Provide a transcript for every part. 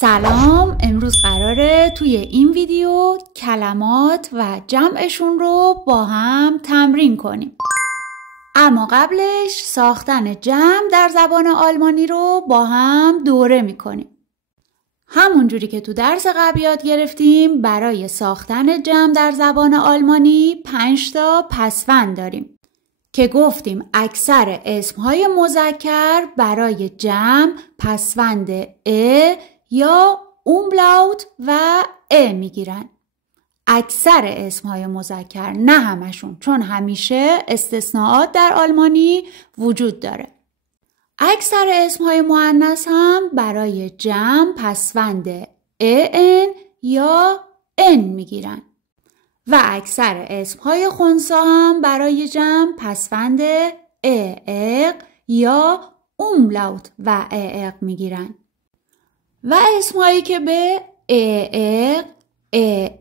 سلام، امروز قراره توی این ویدیو کلمات و جمعشون رو با هم تمرین کنیم. اما قبلش ساختن جمع در زبان آلمانی رو با هم دوره میکنیم. همونجوری که تو درس قبل یاد گرفتیم برای ساختن جمع در زبان آلمانی 5 تا پسوند داریم که گفتیم اکثر اسمهای مذکر برای جمع پسوند ا یا اوملاوت و ا میگیرن. اکثر اسمهای مذکر، نه همشون، چون همیشه استثناءات در آلمانی وجود داره. اکثر اسمهای مؤنث هم برای جمع پسوند ان یا ان میگیرن و اکثر اسمهای خنثی هم برای جمع پسوند اق یا اوملاوت و اق میگیرن و اسمهایی که به اق،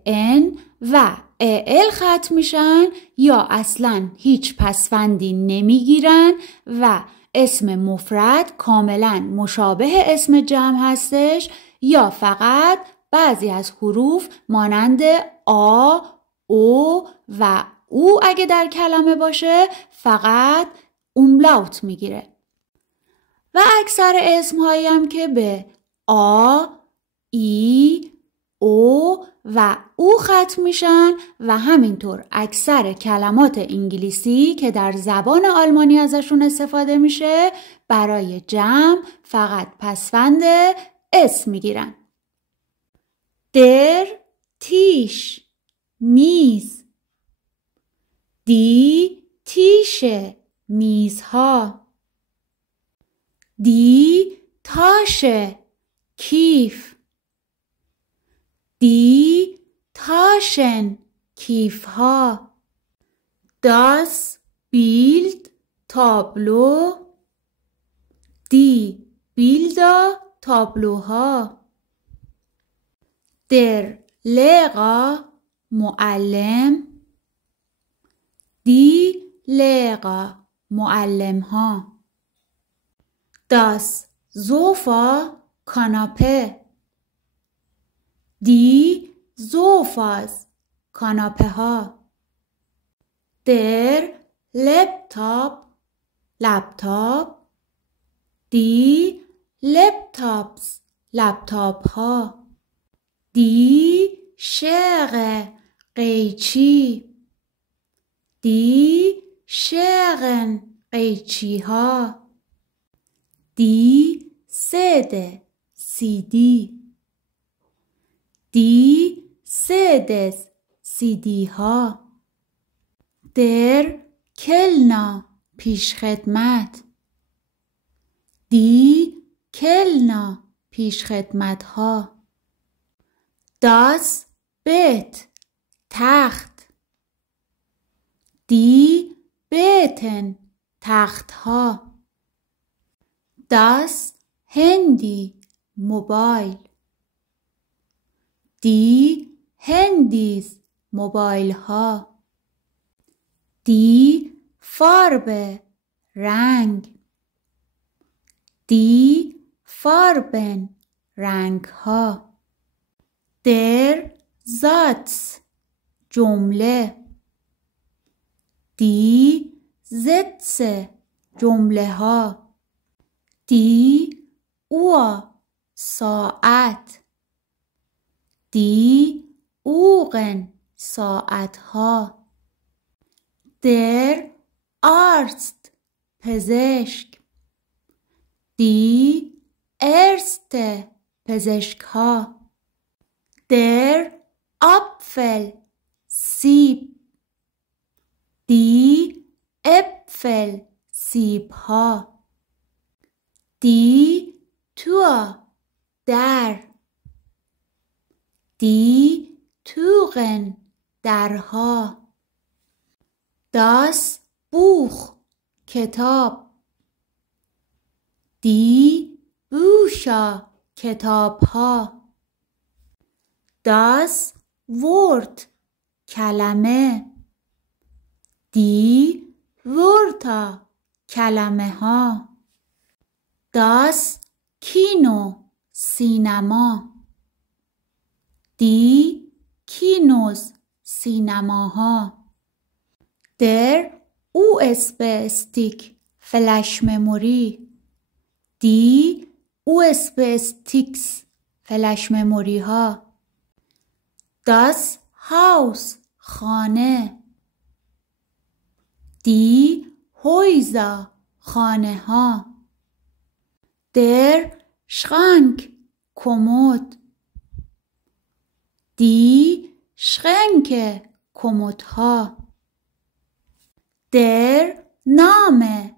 ان و ال ختم میشن یا اصلا هیچ پسوندی نمیگیرن و اسم مفرد کاملا مشابه اسم جمع هستش یا فقط بعضی از حروف مانند آ، او و او اگه در کلمه باشه فقط اوملاوت میگیره. و اکثر اسمهایی هم که به آ، ای، او و او ختم میشن و همینطور اکثر کلمات انگلیسی که در زبان آلمانی ازشون استفاده میشه برای جمع فقط پسوند اس میگیرن. در تیش، میز، دی تیشه، میزها، دی تاشه، کیف، دی تاشن، کیف ها، داس بیلد، تابلو، دی بیلدا، تابلوها، در لقا، معلم، دی لقا، معلم ها، داس زوفا، کاناپه، دی زوفاز، کاناپه ها، در لپتاپ، لپتاپ، دی لپتاپس، لپتاپ ها، دی شق، قیچی، دی شقن، قیچی ها، دی سد، سیدی، دی سدس، سیدی ها، در کلنا، پیش خدمت، دی کلنا، پیش خدمت ها، داس بیت، تخت، دی بیتن، تخت ها، داس هندی، موبایل، دی هندیز، موبایل ها، دی فاربه، رنگ، دی فاربن، رنگ ها، در زاتس، جمله، دی زتس، جمله ها، دی او، ساعت، دی اوغن، ساعت ها، در آرست، پزشک، دی ارست، پزشک ها، در آپفل، سیب، دی اپفل، سیب ها، دی تو، در، دی توغن، درها، داس بوخ، کتاب، دی بوشا، کتاب ها، داس ورد، کلمه، دی ورتا، کلمه ها، داس کینو، سینما. دی کینوز سینماها. در او اس استیک فلش مموری. دی او اس استیکس فلش مموری ها. داس هاوس خانه. دی هویزا خانه ها. در شرانک کمد. دی شرانک کمدها. در نام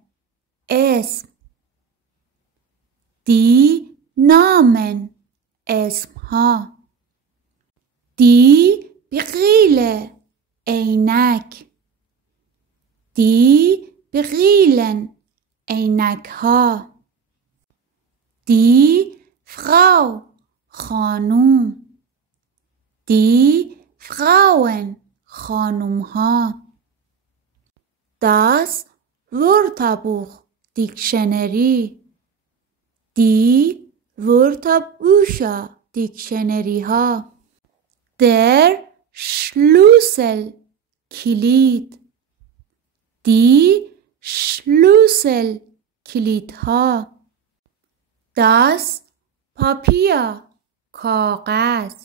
اسم. دی نامن اسم ها. دی بقیل عینک. دی بقیلن عینک ها. دی فراو خانوم. دی فراون خانوم ها. داس ورتبوخ دیکشنری. دی ورتبوشا دیکشنری ها. در شلوسل کلید. دی شلوسل کلید ها. داس پاپیا کاغذ.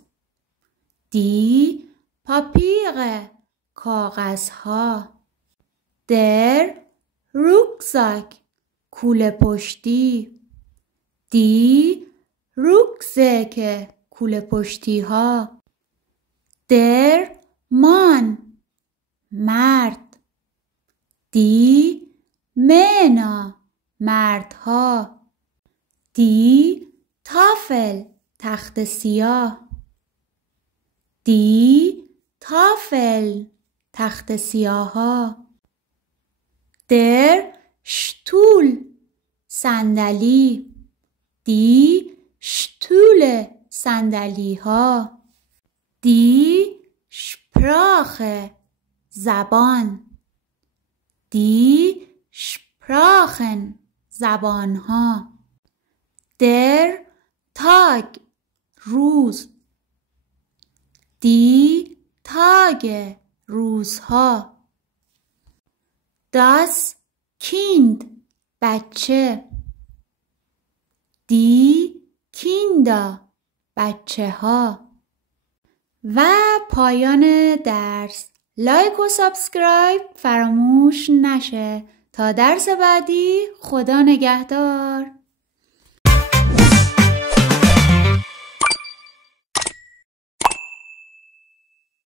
دی پاپیق کاغذ ها. در روکزاک کوله پشتی. دی روکزاک کوله پشتی ها. در مان مرد. دی منا مردها. دی تافل تخت سیاه. دی تافل تخت سیاه ها. در شتول صندلی. دی شتول صندلی ها. دی شپراخ زبان. دی شپراخن زبان ها. در تاگ روز. دی تاگ روزها. داس کیند بچه. دی کیندا بچه ها. و پایان درس. لایک و سابسکرایب فراموش نشه. تا درس بعدی خدا نگهدار.